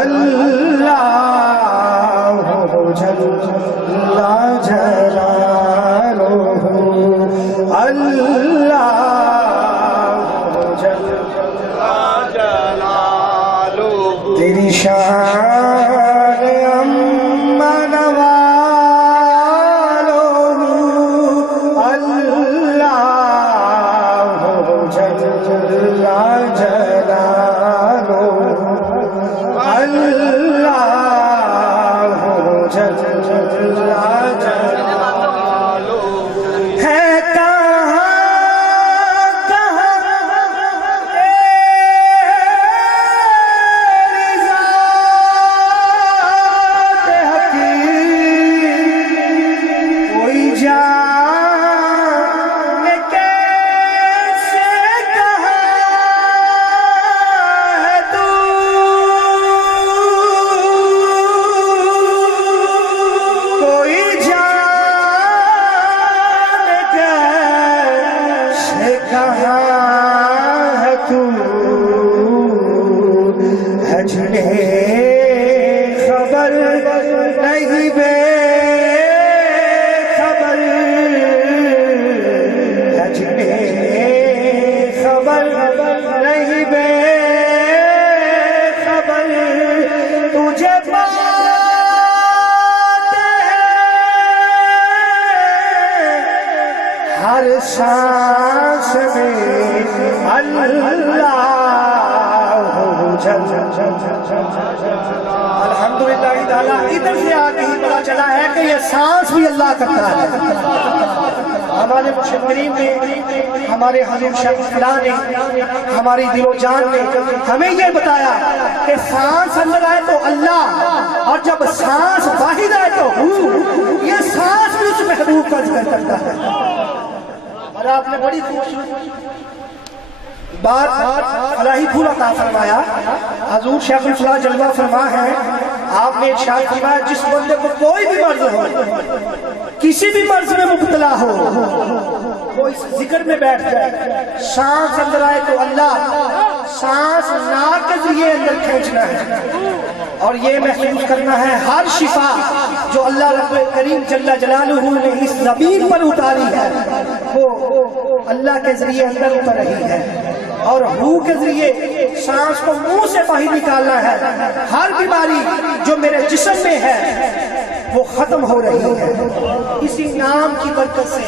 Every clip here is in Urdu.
اللہ جل جلالہ اللہ جل جلالہ تیری شان امن والو اللہ جل جلالہ اللہ جل جلالہ ہے کہاں کہاں تیری ذات حقیق کوئی جانے کیسے کہاں ہے تو کوئی جانے کیسے کہاں ہے تو ہے جنہیں خبر نہیں بے خبر ہے جنہیں خبر نہیں بے خبر تجھے پاتے ہیں ہر سانس میں اللہ جل الحمدللہ تعالیٰ ادھر سے آگے ہی پتا چلا ہے کہ یہ سانس بھی اللہ کرتا ہے۔ ہمارے مشکرین نے ہمارے حضور شیخ فلاں نے ہماری دل و جان نے ہمیں یہ بتایا کہ سانس اندر آئے تو اللہ اور جب سانس باہر آئے تو یہ سانس بھی اس محبوب کا ذکر کرتا ہے۔ اور آپ نے بڑی خوبصورت بات الہی پھول عطا فرمایا۔ حضور شیخ الفلاح جلوہ فرما ہے، آپ نے ارشاد فرمایا جس بندے کو کوئی بھی مرض ہو، کسی بھی مرض میں مبتلا ہو، وہ اس ذکر میں بیٹھ جائے، سانس اندر آئے تو اللہ، سانس ناک کے ذریعے اندر کھینچنا ہے اور یہ محسوس کرنا ہے ہر شفا جو اللہ رب کریم جل جلالہ نے اس زمین پر اتاری ہے وہ اللہ کے ذریعے اندر اتر رہی ہے، اور روح کے ذریعے سانس کو منہ سے باہر نکالنا ہے۔ ہر بیماری جو میرے جسم میں ہے وہ ختم ہو رہی ہے، اسی نام کی برکت سے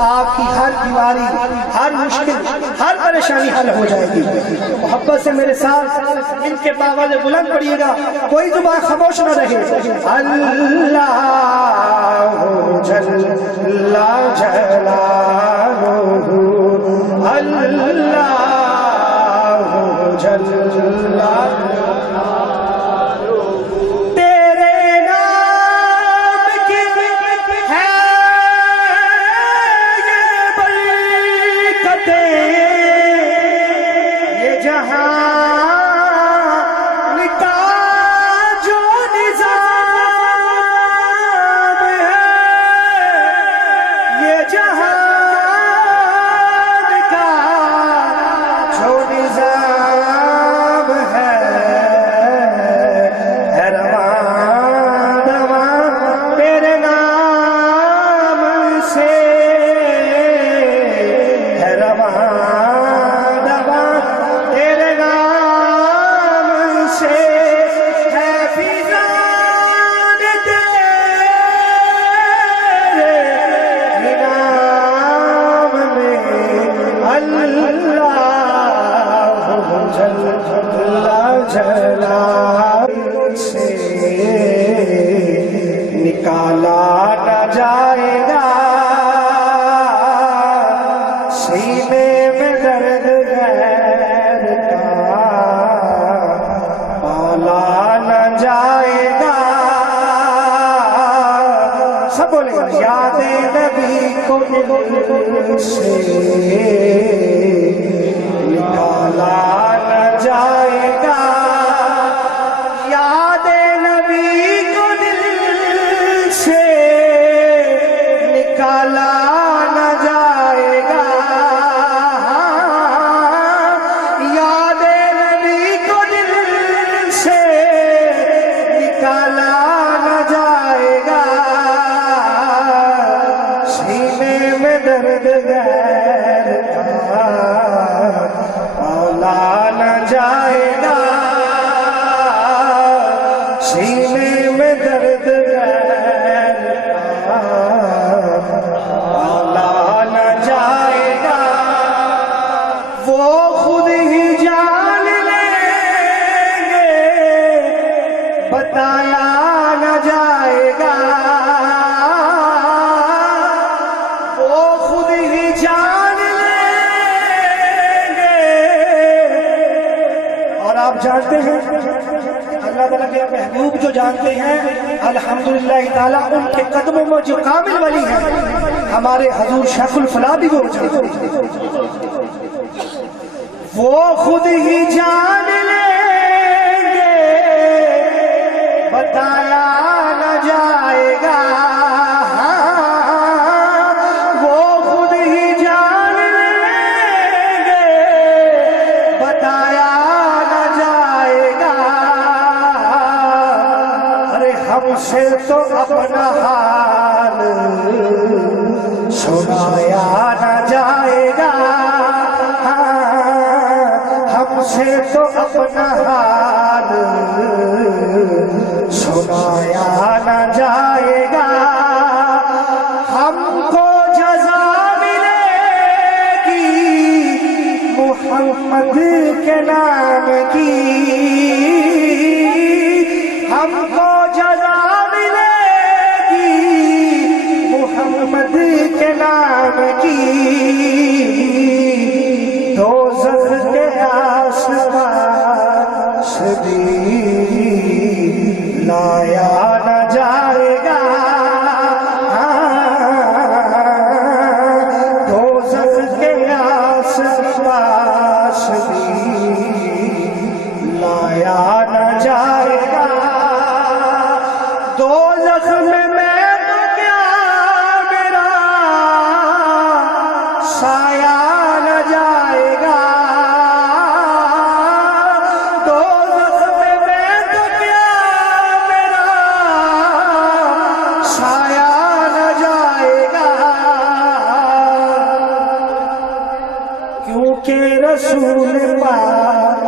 آپ کی ہر بیماری، ہر مشکل، ہر پریشانی حل ہو جائے گی۔ محبت سے میرے ساتھ ان کے باوجود بلند پڑھیے گا، کوئی زبان خاموش نہ رہے۔ اللہ جل جلالہ اللہ جل جلالہ تیرے نام کی ہے یہ برکتیں، یہ جہان کا جو نظام ہے، یہ جہان کا جو نظام ہے، رواں رواں تیرے نام سے، رواں رواں تیرے نام سے، ہے فضان تیرے نام میں اللہ جل جلالہ سے نکالا نہ جائے گا، سینے میں درد غیر کا پالا نہ جائے گا۔ سب بولے گا یاد نبی کو دل سے نکالا نہ جائے گا، یاد نبی کو دل سے نکالا نہ جائے گا، یاد نبی کو دل سے بتایا نہ جائے گا، وہ خود ہی جان لیں گے۔ اور آپ جانتے ہیں اللہ تعالیٰ کے محبوب جو جانتے ہیں الحمدللہ تعالیٰ ان کے قدموں میں جو کامل ولی ہیں ہمارے حضور شیخ الفلاح بھی وہ جانتے ہیں، وہ خود ہی جان لیں گے، بتایا نہ جائے گا، وہ خود ہی جان لیں گے، بتایا نہ جائے گا۔ ارے ہم سے تو اپنا حال سنایا نہ جائے گا، ہم سے تو اپنا حال سنایا نہ جائے گا۔ ہم کو جزا ملے گی محمد کے نام کی، ہم کو جزا ملے گی محمد کے نام کی۔ دوزخ کے آسمان سے بھی لایا نہ جائے گا، دوزخ کے آسمان سے بھی لایا نہ جائے گا۔ دوزخ میں تو کیا میرا سایہ نہ جائے گا، دوزخ میں تو کیا میرا سایہ نہ جائے گا، کیونکہ رسول پاک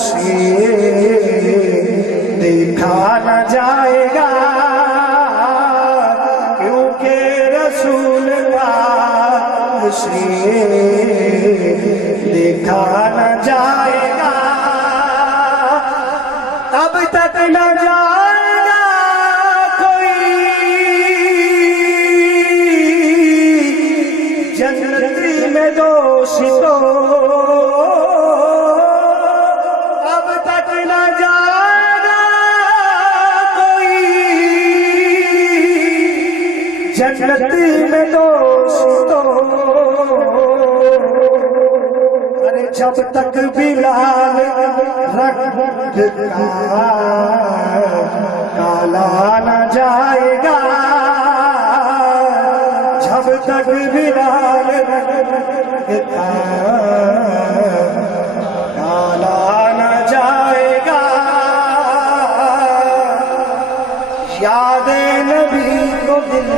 سے دیکھا نہ جائے گا، کیونکہ رسول پاک سے دیکھا نہ جائے گا، تب تک نہ جائے گا کوئی جنت میں دوستو، اب تک نہ جائے گا کوئی جنت میں دوستو۔ ارے جب تک بلال رنگ کا کالا نہ جائے گا، جب تک بلال رنگ کا کالا نہ جائے گا، یاد نبی کو دل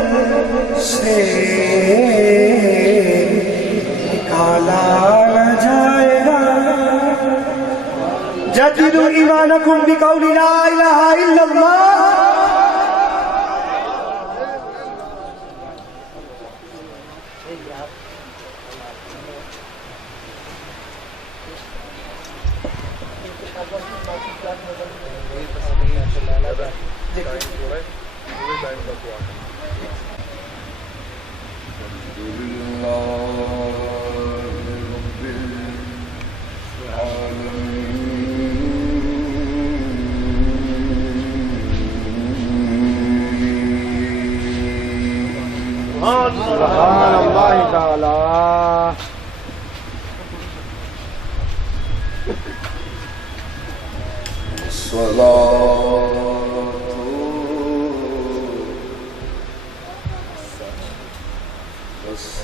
سے نکالا نہ جائے گا۔ جددوا ایمانکم بقول لا الہ الا اللہ۔ سبحان اللہ تعالی۔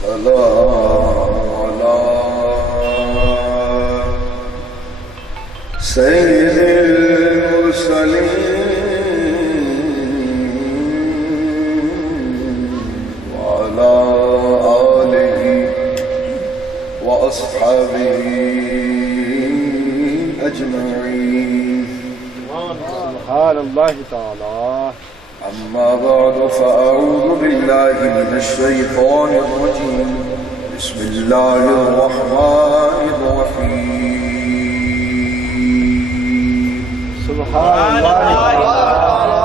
والسلام على سيد المرسلين وعلى آله وأصحابه أجمعين۔ سبحان اللہ تعالی۔ أما بعد فأعوذ بالله من الشيطان الرجيم، بسم الله الرحمن الرحيم۔ سبحان اللہ تعالی۔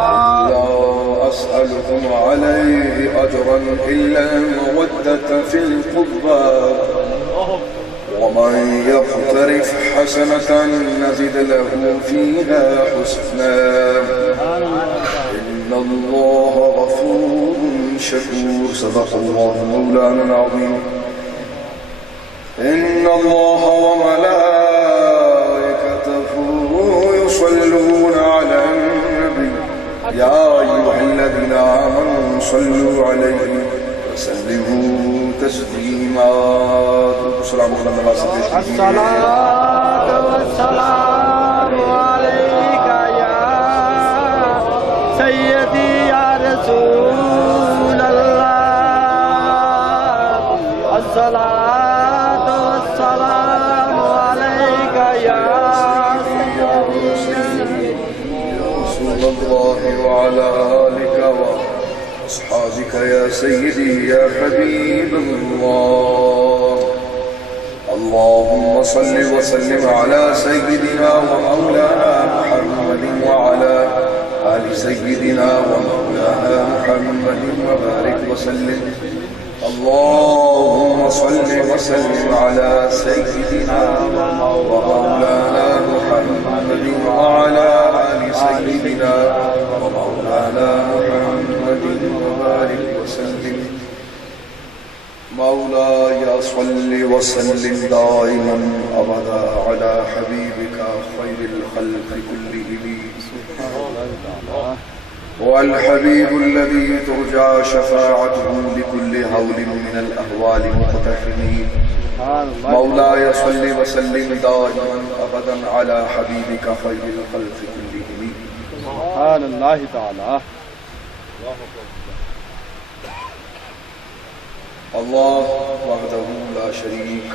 عليه أجرا إلا المودة في القربى ومن يقترف حسنة نزد له فيها حسنا إن الله غفور شكور. صدق الله مولانا العظيم. إن الله وملائكته يصلون على النبي يا أيها الذين آمنوا صلوا عليه وسلموا تسليما. السلام عليكم. الصلاة والسلام عليك يا سيدي يا رسول الله. الصلاة والسلام عليك يا رسول الله وعلى آلك وأصحابك يا سيدي يا حبيب الله. اللهم صل وسلم على سيدنا ومولانا محمد وعلى آل سيدنا ومولانا محمد وبارك وسلم. اللهم صل وسلم على سيدنا ومولانا محمد وعلى آل سيدنا ومولانا محمد وبارك وسلم. مولاي صل وسلم دائما أبدا على حبيبك خير الخلق كلهم والحبيب الذي ترجى شفاعته لكل هول من الأهوال مقتحمين. مولاي صل وسلم دائما أبدا على حبيبك خير الخلق كلهم. سبحان الله تعالى. الله وحده لا شريك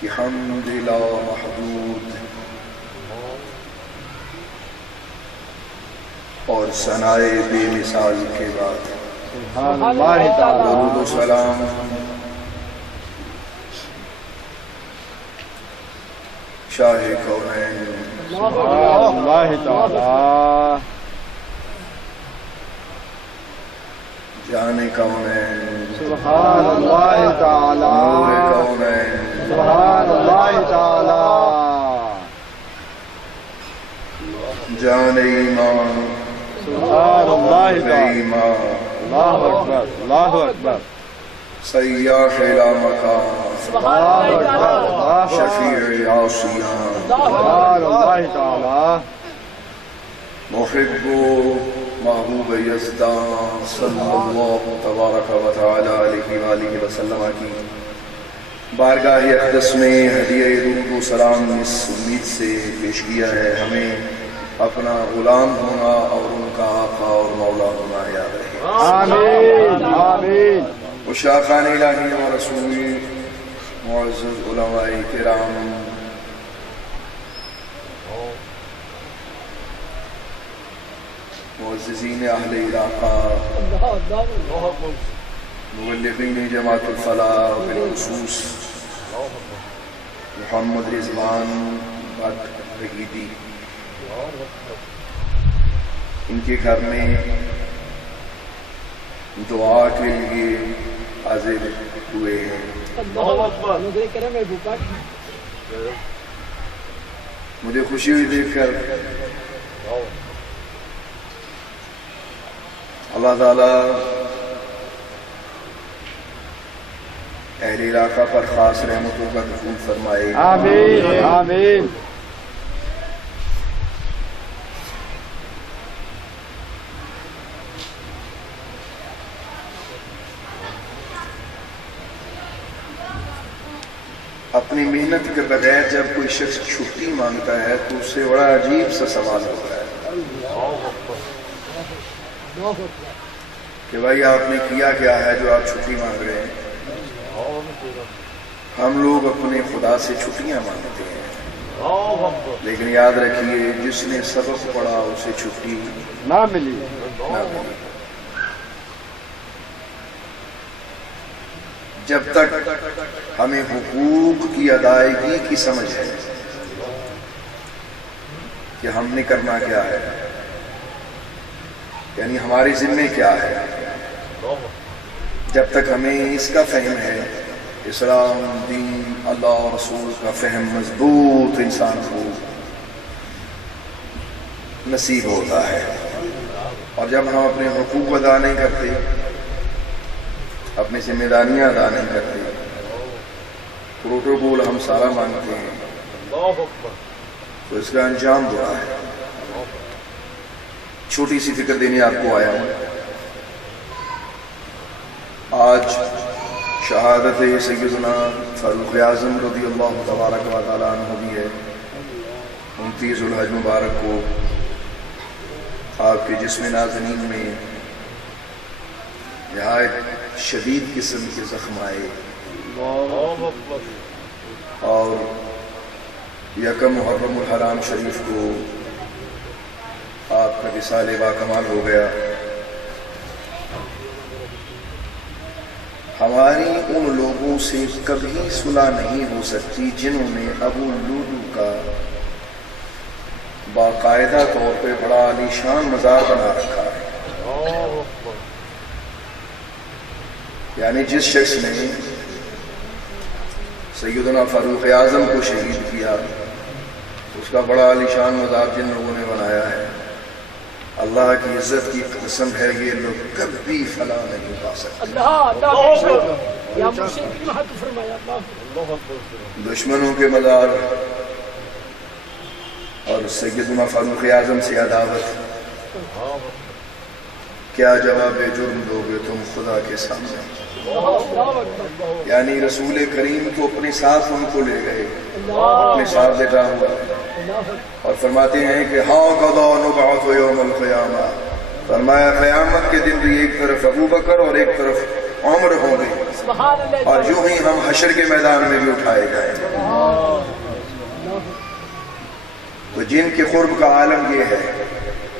کی حمد لا محدود اور ثنائے بے مثال کے بعد سبحان الله تعالى. درود و سلام شاہ کونین سبحان الله تعالى. جان کونین سبحان الله نور تعالى. کونین سبحان الله تعالى. جان ایمان سبحان الله تعالى. ایمان الله أكبر الله أكبر. سیاح لا مکان الله أكبر الله أكبر. شفیع عاصیان سبحان الله تعالى. محب محبوب یزدان صلی اللہ تبارک و تعالی علیہ وآلہ وسلم کی بارگاہ اقدس میں ہدیہ درود و سلام اس امید سے پیش کیا ہے ہمیں اپنا غلام ہونا اور ان کا آقا اور مولا ہونا یاد رہے. آمین آمین. مشاقان الہی و رسول معزز علماء کرام معززین اہل علاقہ مبلغین جماعت الفلاح بالخصوص محمد رضوان بٹ رحیدی ان کے گھر میں دعا کے لیے حاضر ہوئے ہیں. مجھے خوشی ہوئی دیکھ کر. اللہ تعالیٰ اہل علاقہ پر خاص رحمتوں کا دخول فرمائے. آمین آمین. اپنی محنت کے بغیر جب کوئی شخص چھٹی مانگتا ہے تو اس سے بڑا عجیب سا سوال ہوتا ہے کہ بھائی آپ نے کیا کیا ہے جو آپ چھٹی مانگ رہے ہیں. ہم لوگ اپنے خدا سے چھٹیاں مانگتے ہیں لیکن یاد رکھیے جس نے سبق پڑھا اسے چھٹی نہ ملی. نہ ملی. جب تک ہمیں حقوق کی ادائیگی کی سمجھ ہے کہ ہم نے کرنا کیا ہے یعنی ہمارے ذمے کیا ہے؟ جب تک ہمیں اس کا فہم ہے، اسلام، دین، اللہ اور رسول کا فہم مضبوط انسان کو نصیب ہوتا ہے، اور جب ہم اپنے حقوق ادا نہیں کرتے، اپنی ذمہ داریاں ادا نہیں کرتے، پروٹوکول ہم سارا مانتے ہیں، تو اس کا انجام برا ہے۔ چھوٹی سی فکر دینے آپ کو آیا ہوں۔ آج شہادت سیدنا فاروق اعظم رضی اللہ تبارک و تعالیٰ عنہ بھی ہے۔ 29 ذوالحج مبارک کو آپ کے جسم نازنین میں نہایت شدید قسم کے زخم آئے، اور یکم محرم الحرام شریف کو آپ کا وصال با کمال ہو گیا۔ ہماری ان لوگوں سے کبھی صلح نہیں ہو سکتی جنہوں نے ابو لولو کا باقاعدہ طور پہ بڑا عالیشان مزار بنا رکھا ہے۔ یعنی جس شخص نے سیدنا فاروق اعظم کو شہید کیا، اس کا بڑا عالیشان مزار جن لوگوں نے بنایا ہے، اللہ کی عزت کی قسم ہے یہ لوگ کبھی فلاح نہیں پا سکتے۔ دشمنوں کے مزار اور سیدنا فاروق اعظم سے عداوت، کیا جواب جرم دو گے تم خدا کے سامنے؟ یعنی رسول کریم کو اپنے ساتھ ان کو لے گئے، اپنے ساتھ لٹا ہوا، اور فرماتے ہیں کہ ہاں قضا نبعث یوم القیامہ، فرمایا قیامت کے دن بھی ایک طرف ابو بکر اور ایک طرف عمر ہوں گے، اور یوں ہی ہم حشر کے میدان میں بھی اٹھائے جائیں گے۔ تو جن کے قرب کا عالم یہ ہے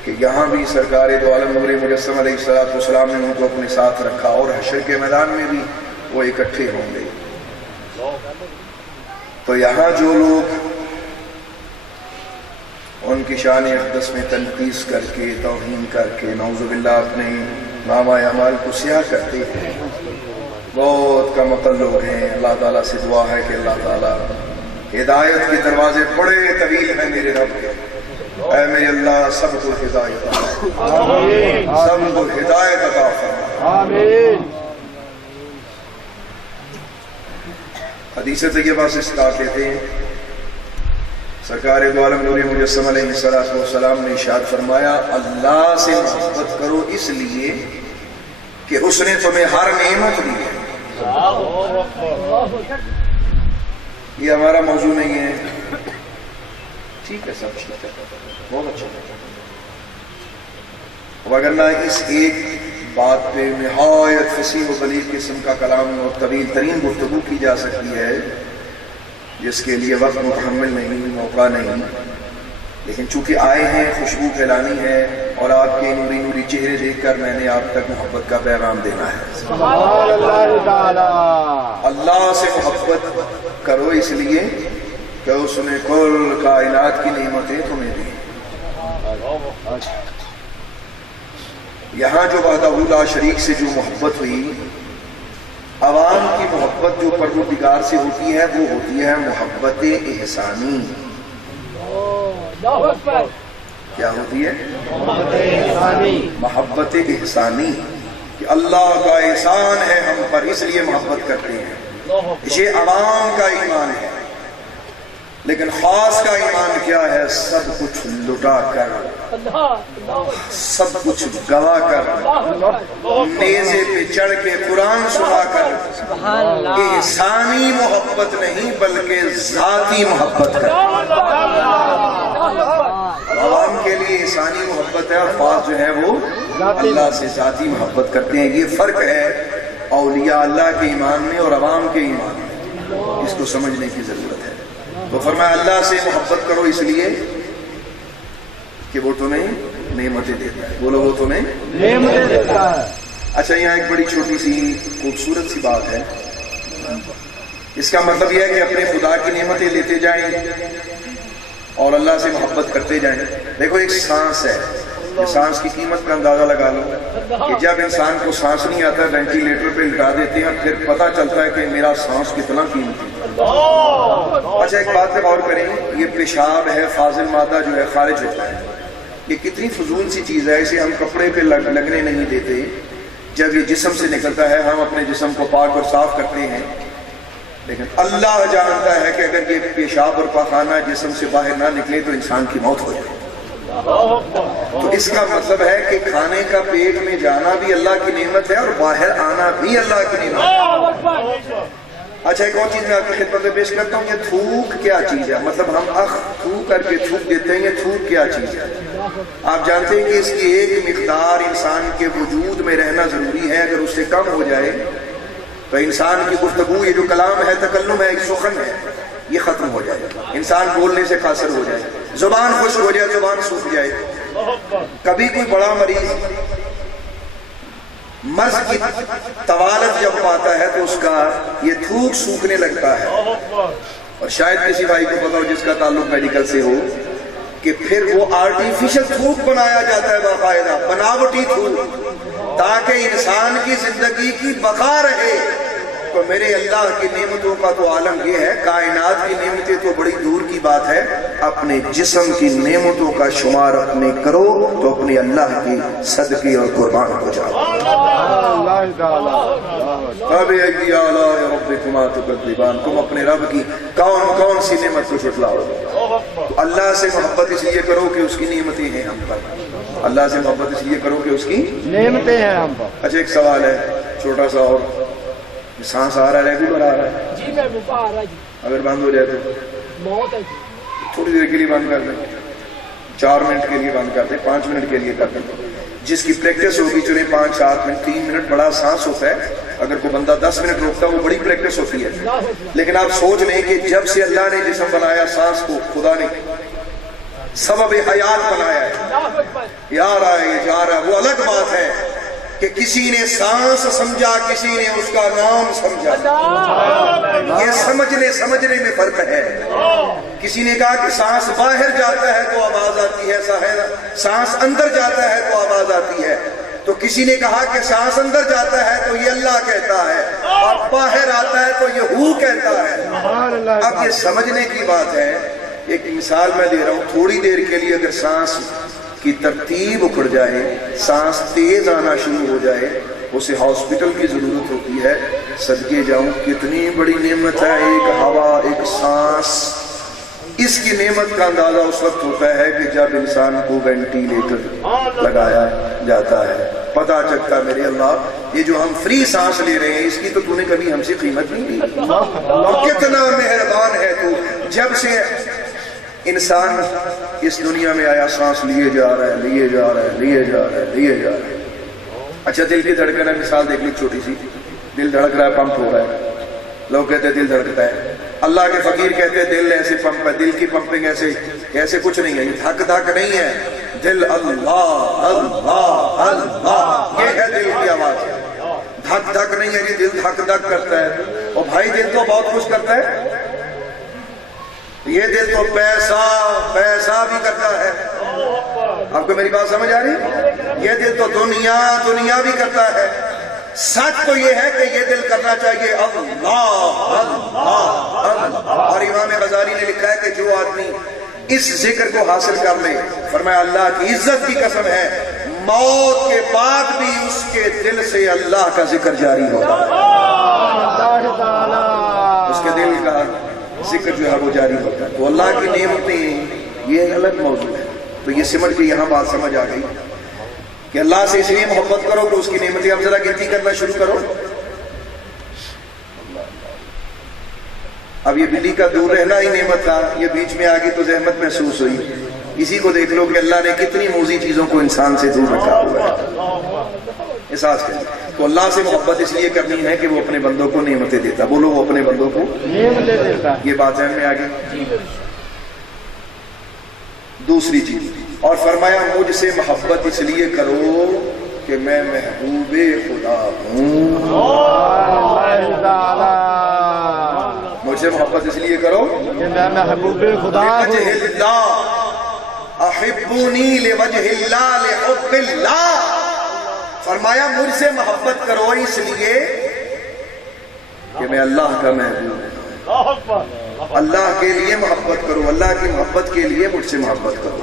کہ یہاں بھی سرکار دو عالم نور مجسم علیہ السلام نے ان کو اپنے ساتھ رکھا، اور حشر کے میدان میں بھی وہ اکٹھے ہوں گے۔ تو یہاں جو لوگ ان کی شان اقدس میں تنقیص کر کے، توہین کر کے، نعوذ باللہ اپنے نامہ اعمال کو سیاہ کرتے ہیں، بہت کم عقل لوگ ہیں۔ اللہ تعالیٰ سے دعا ہے کہ اللہ تعالیٰ ہدایت کے دروازے بڑے طویل ہیں میرے رب کے، اے میرے اللہ سب کو ہدایت عطا فرما، سب کو ہدایت عطا فرما۔ آمین۔ حدیث طیبہ سے اسکار کہتے ہیں، سرکار دو عالم نور مجسم علیہ السلام نے ارشاد فرمایا، اللہ سے محبت کرو اس لیے کہ اس نے تمہیں ہر نعمت دی ہے۔ یہ ہمارا موضوع نہیں ہے، ٹھیک ہے، سب ٹھیک ہے، بہت اچھا، وگرنہ اس ایک بات پہ نہایت فصیح و بلیغ قسم کا کلام اور طویل ترین گفتگو کی جا سکتی ہے، جس کے لیے وقت متحمل نہیں، موقع نہیں، لیکن چونکہ آئے ہیں، خوشبو پھیلانی ہے، اور آپ کے نوری نوری چہرے دیکھ کر میں نے آپ تک محبت کا پیغام دینا ہے۔ سبحان اللہ تعالی۔ اللہ سے محبت کرو اس لیے کہ اس نے کل کائنات کی نعمتیں تمہیں دی۔ یہاں جو وحدہ لا شریک سے جو محبت ہوئی، عوام کی محبت جو پروردگار سے ہوتی ہے وہ ہوتی ہے محبت احسانی۔ کیا ہوتی ہے؟ محبت احسانی، کہ اللہ کا احسان ہے ہم پر اس لیے محبت کرتے ہیں۔ یہ عوام کا ایمان ہے، لیکن خاص کا ایمان کیا ہے؟ سب کچھ لٹا کر، سب کچھ گوا کر، نیزے پہ چڑھ کے قرآن سنا کر، احسانی محبت نہیں بلکہ ذاتی محبت کر۔ عوام کے لیے احسانی محبت ہے، الفاظ جو ہے وہ اللہ سے ذاتی محبت کرتے ہیں۔ یہ فرق ہے اولیاء اللہ کے ایمان میں اور عوام کے ایمان میں، اس کو سمجھنے کی ضرورت ہے۔ تو فرمایا اللہ سے محبت کرو اس لیے کہ وہ تمہیں نعمتیں دیتا ہے۔ بولو وہ تمہیں نعمتیں دیتا ہے۔ اچھا، یہاں ایک بڑی چھوٹی سی خوبصورت سی بات ہے، اس کا مطلب یہ ہے کہ اپنے خدا کی نعمتیں لیتے جائیں اور اللہ سے محبت کرتے جائیں۔ دیکھو ایک سانس ہے، یہ سانس کی قیمت کا اندازہ لگا لو کہ جب انسان کو سانس نہیں آتا وینٹیلیٹر پہ لٹا دیتے ہیں پھر پتہ چلتا ہے کہ میرا سانس کتنا قیمتی ہے۔ اچھا ایک بات پہ غور کریں، یہ پیشاب ہے فاضل مادہ جو ہے خارج ہوتا ہے، یہ کتنی فضول سی چیز ہے، اسے ہم کپڑے پہ لگنے نہیں دیتے، جب یہ جسم سے نکلتا ہے ہم اپنے جسم کو پاک اور صاف کرتے ہیں، لیکن اللہ جانتا ہے کہ اگر یہ پیشاب اور پاخانہ جسم سے باہر نہ نکلے تو انسان کی موت ہو جائے۔ تو اس کا مطلب ہے کہ کھانے کا پیٹ میں جانا بھی اللہ کی نعمت ہے اور باہر آنا بھی اللہ کی نعمت ہے۔ اچھا ایک اور چیز میں آپ کی خدمت میں پیش کرتا ہوں، یہ تھوک کیا چیز ہے؟ مطلب ہم اخ تھو کر کے تھوک دیتے ہیں، یہ تھوک کیا چیز ہے؟ آپ جانتے ہیں کہ اس کی ایک مقدار انسان کے وجود میں رہنا ضروری ہے، اگر اس سے کم ہو جائے تو انسان کی گفتگو، یہ جو کلام ہے، تکلم ہے، ایک سخن ہے، یہ ختم ہو جائے، انسان بولنے سے قاصر ہو جائے، زبان خشک ہو جائے، زبان سوکھ جائے۔ کبھی کوئی بڑا مریض مرض کی طوالت جب پاتا ہے تو اس کا یہ تھوک سوکھنے لگتا ہے، اور شاید کسی بھائی کو پتا ہو جس کا تعلق میڈیکل سے ہو کہ پھر وہ آرٹیفیشل تھوک بنایا جاتا ہے، باقاعدہ بناوٹی تھوک، تاکہ انسان کی زندگی کی بقا رہے۔ تو میرے اللہ کی نعمتوں کا تو عالم یہ ہے، کائنات کی نعمتیں تو بڑی دور کی بات ہے، اپنے جسم کی نعمتوں کا شمار اپنے کرو تو اپنے اللہ کی صدقے اور قربان ہو جاؤ۔ فَبِأَيِّ آلَاءِ رَبِّكُمَا تُكَذِّبَانِ، تم اپنے رب کی کون کون سی نعمت کو جھٹلاؤ گے؟ اللہ سے محبت اس لیے کرو کہ اس کی نعمتیں ہیں ہم پر، اللہ سے محبت اس لیے کرو کہ اس کی نعمتیں ہیں ہم پر۔ اچھا ایک سوال ہے چھوٹا سا، اور سانس آ رہا ہے ریگولر آ رہا ہے؟ جی میں بھوپا آ رہا جی، اگر بند ہو جائے تو موت ہے جی۔ تھوڑی دیر کے لیے بند کر دیں، 4 منٹ کے لیے بند کر دیں، 5 منٹ کے لیے کر دیں، جس کی پریکٹس ہوگی چلے 5-7 منٹ، 3 منٹ بڑا سانس ہوتا ہے، اگر کوئی بندہ 10 منٹ روکتا ہے وہ بڑی پریکٹس ہوتی ہے۔ لیکن آپ سوچ لیں کہ جب سے اللہ نے جسم بنایا، سانس کو خدا نے سبب حیات بنایا ہے، یہ آ رہا ہے یہ جا رہا ہے، وہ الگ بات ہے کہ کسی نے سانس سمجھا، کسی نے اس کا نام سمجھا، یہ سمجھنے میں فرق ہے۔ کسی نے کہا کہ سانس باہر جاتا ہے تو آواز آتی ہے، سانس اندر جاتا ہے تو آواز آتی ہے، تو کسی نے کہا کہ سانس اندر جاتا ہے تو یہ اللہ کہتا ہے، اور باہر آتا ہے تو یہ ہو کہتا ہے۔ اب یہ سمجھنے کی بات ہے۔ ایک مثال میں دے رہا ہوں، تھوڑی دیر کے لیے اگر سانس کی ترتیب اکھڑ جائے، سانس تیز آنا شروع ہو جائے، اسے ہاسپٹل کی ضرورت ہوتی ہے۔ صدقے جاؤں کتنی بڑی نعمت ہے ایک ہوا، ایک سانس۔ اس کی نعمت کا اندازہ اس وقت ہوتا ہے کہ جب انسان کو وینٹیلیٹر لگایا جاتا ہے، پتہ چلتا میرے اللہ یہ جو ہم فری سانس لے رہے ہیں اس کی تو تو نے کبھی ہم سے قیمت نہیں لی، اور کتنا مہربان ہے تو۔ جب سے انسان اس دنیا میں آیا سانس لیے جا رہا ہے، لیے جا رہا ہے، لیے جا رہا ہے، لیے جا رہا ہے۔ اچھا دل کی دھڑکن ہے، مثال دیکھ لی چھوٹی سی، دل دھڑک رہا ہے، پمپ ہو رہا ہے، لوگ کہتے ہیں دل دھڑکتا ہے، اللہ کے فقیر کہتے ہیں دل ایسے پمپ ہے، دل کی پمپنگ ایسے کچھ نہیں ہے، یہ دھک دھک نہیں ہے، دل اللہ اللہ اللہ، یہ ہے دل کی آواز، دھک دھک نہیں ہے، یہ دل دھک دھک کرتا ہے۔ اور بھائی دل تو بہت کچھ کرتا ہے، یہ دل تو پیسہ بھی کرتا ہے۔ آپ کو میری بات سمجھ آ رہی؟ یہ دل تو دنیا بھی کرتا ہے۔ سچ تو یہ ہے کہ یہ دل کرنا چاہیے اللہ اللہ اللہ۔ اور امام غزالی نے لکھا ہے کہ جو آدمی اس ذکر کو حاصل کر لے، فرمایا اللہ کی عزت کی قسم ہے موت کے بعد بھی اس کے دل سے اللہ کا ذکر جاری ہوگا، اس کے دل کا ذکر جو ہے وہ جاری ہوتا ہے۔ تو اللہ کی نعمتیں یہ الگ موضوع ہے۔ تو یہ سمجھ کے یہاں بات سمجھ آ گئی کہ اللہ سے اس لیے محبت کرو کہ اس کی نعمتیں اب ذرا گنتی کرنا شروع کرو۔ اب یہ بلی کا دور رہنا ہی نعمت تھا، یہ بیچ میں آ گئی تو زحمت محسوس ہوئی۔ اسی کو دیکھ لو کہ اللہ نے کتنی موزی چیزوں کو انسان سے دور رکھا ہوا ہے، احساس کریں۔ تو اللہ سے محبت اس لیے کرنی ہے کہ وہ اپنے بندوں کو نعمتیں دیتا، بولو وہ اپنے بندوں کو نعمتیں دیتا۔ یہ بات ذہن میں آ گئی۔ دوسری چیز، اور فرمایا مجھ سے محبت اس لیے کرو کہ میں محبوب خدا ہوں۔ مجھ سے محبت اس لیے کرو کہ میں محبوب خدا ہوں۔ احبونی لوجہ اللہ لحب اللہ، فرمایا مجھ سے محبت کرو اس لیے کہ میں اللہ کا محبوب ہوں، اللہ کے لیے محبت کرو، اللہ کی محبت کے لیے مجھ سے محبت کرو۔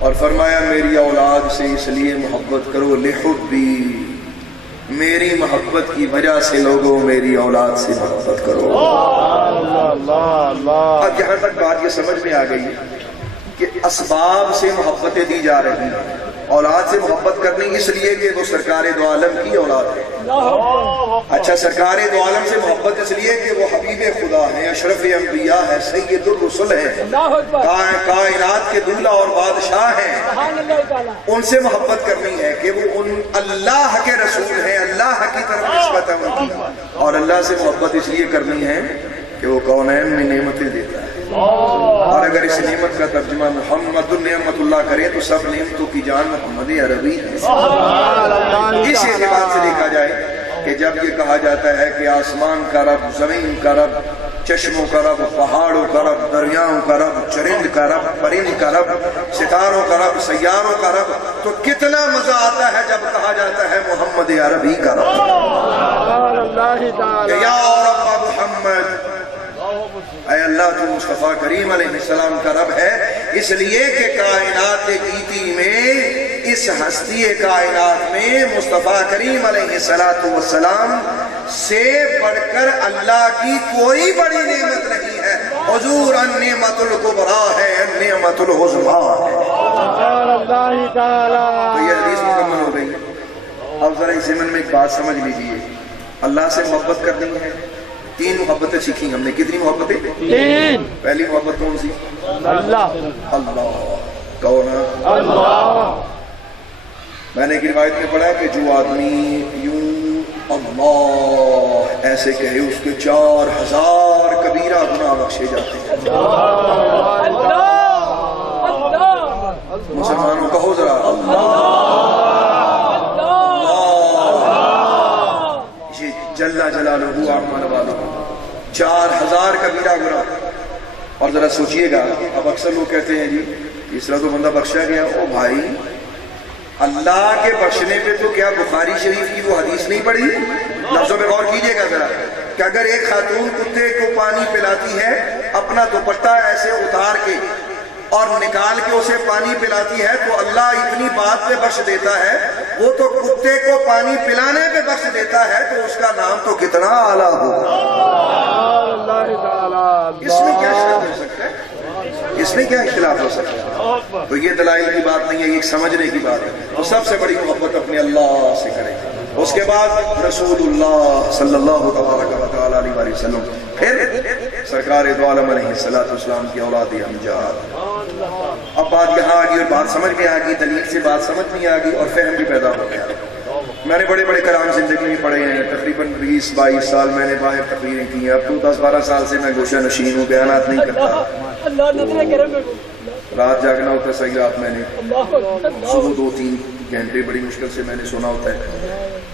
اور فرمایا میری اولاد سے اس لیے محبت کرو لحبی، میری محبت کی وجہ سے لوگوں میری اولاد سے محبت کرو۔ اب یہاں تک بات یہ سمجھ میں آ گئی کہ اسباب سے محبتیں دی جا رہی ہیں، اولاد سے محبت کرنی اس لیے کہ وہ سرکار دو عالم کی اولاد ہے۔ اچھا، سرکار دو عالم سے محبت اس لیے کہ وہ حبیب خدا ہیں، اشرف انبیاء ہے، سید الرسل ہیں، کائنات کے دلہ اور بادشاہ ہیں، ان سے محبت کرنی ہے کہ وہ ان اللہ کے رسول ہیں، اللہ کی طرف نسبت ہے ان کی، اور اللہ سے محبت اس لیے کرنی ہے کہ وہ کونین میں نعمتیں دیتا ہے، اور اگر اس نعمت کا ترجمہ محمد النعمت اللہ کرے تو سب نعمتوں کی جان محمد عربی ہے۔ اس اعتبار سے دیکھا جائے کہ جب یہ کہا جاتا ہے کہ آسمان کا رب، زمین کا رب، چشموں کا رب، پہاڑوں کا رب، دریاؤں کا رب، چرند کا رب، پرند کا رب، ستاروں کا رب، سیاروں کا رب، تو کتنا مزہ آتا ہے جب کہا جاتا ہے محمد عربی کا رب، یا رب محمد، اے اللہ تو مصطفیٰ کریم علیہ السلام کا رب ہے، اس لیے کہ کائنات گیتی میں، اس ہستی کائنات میں مصطفیٰ کریم علیہ السلام سے بڑھ کر اللہ کی کوئی بڑی نعمت نہیں ہے۔ حضور النعمت الکبریٰ ہے، النعمت العظمیٰ ہے۔ تو یہ حدیث مکمل ہو گئی۔ اب ذرا اس ضمن میں ایک بات سمجھ لیجئے، اللہ سے محبت کرنی ہے، تین محبتیں سیکھی ہم نے۔ کتنی محبتیں؟ تین۔ پہلی محبت کون سی؟ اللہ۔ اللہ کون؟ اللہ۔ میں نے ایک روایت میں پڑھا کہ جو آدمی یوں اللہ ایسے کہے اس کے 4000 کبیرہ گناہ بخشے جاتے ہیں۔ مسلمانوں کہو ذرا اللہ۔ جللہ جلالہ عما نوالہ، 4000 کبیرہ گناہ۔ اور ذرا سوچئے گا، اب اکثر لوگ کہتے ہیں جی اس طرح تو بندہ بخشا گیا۔ او بھائی، اللہ کے بخشنے پہ تو کیا بخاری شریف کی وہ حدیث نہیں پڑھی؟ لفظوں پہ غور کیجئے گا ذرا، کہ اگر ایک خاتون کتے کو پانی پلاتی ہے، اپنا دوپٹہ ایسے اتار کے اور نکال کے اسے پانی پلاتی ہے، تو اللہ اتنی بات پہ بخش دیتا ہے، وہ تو کتے کو پانی پلانے پہ بخش دیتا ہے، تو اس کا نام تو کتنا اعلیٰ ہوگا۔ اس میں کیا شک ہو سکتا ہے؟ اس میں کیا اختلاف ہو سکتا ہے؟ تو یہ دلائل کی بات نہیں ہے، یہ سمجھنے کی بات ہے۔ تو سب سے بڑی محبت اپنے اللہ سے کریں، اس کے بعد رسول اللہ صلی اللہ تبارک و تعالی علیہ وسلم، پھر سرکار دو عالم علیہ السلام کی اولاد امجاد۔ اب بات یہاں آگئی اور بات سمجھ میں آگئی، دلیل سے بات سمجھ میں آگئی اور فہم بھی پیدا ہو گیا۔ میں نے بڑے بڑے کلام زندگی میں پڑھے ہیں، تقریباً 20-22 سال میں نے باہر تقریریں کی ہیں، اب تو 10-12 سال سے میں گوشہ نشین ہوں، بیانات نہیں کرتا۔ رات جاگنا ہوتا ہے، صحیح رات میں نے صبح 2-3 گھنٹے بڑی مشکل سے میں نے سنا ہوتا ہے،